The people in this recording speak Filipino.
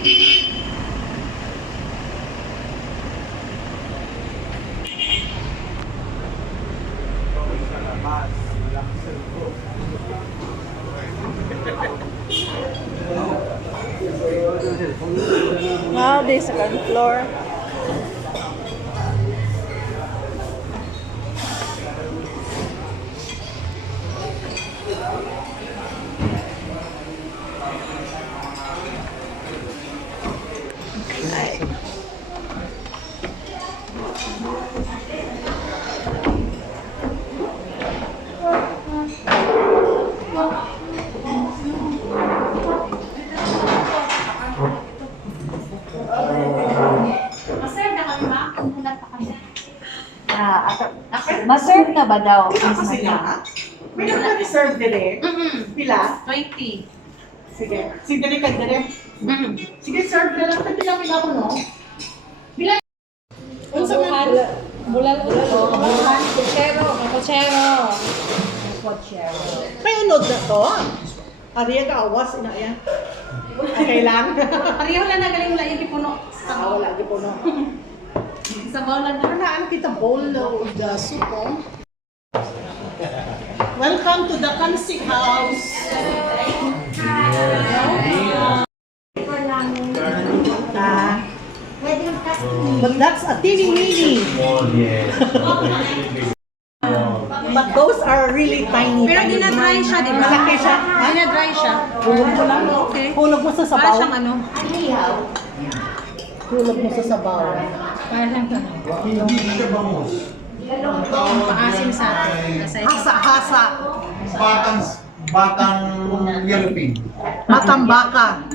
Wow, this second floor. Ma-serve na ba daw? Ako sila. May nagpa-reserve dire. Pila? 20. Sige. Sige, dire ka dire. Sige, serve na lang. Pila ako, no? Pila? Unsa man? Bulal. Kutsero. May unod na to. Ariya ka awas, ina yan. Okay lang. Pareho lang na galing wala yung ipuno. Wala, di po, no? Sa bawlan na. Ano kita bowl of the soup, oh? Welcome to the Cansi house. But that's a teeny weeny. But those are really tiny. Pero dinadry siya, di ba? Malaki siya. Dinadry siya. Hulog mo lang. Okay. Hulog mo sa Para sabaw. siyang ano? Hulog mo sa sabaw. Para siyang ano? Hindi siya bangus. Paasim sa atin. Hasa-hasa. Batang yellow pig. Matambaka.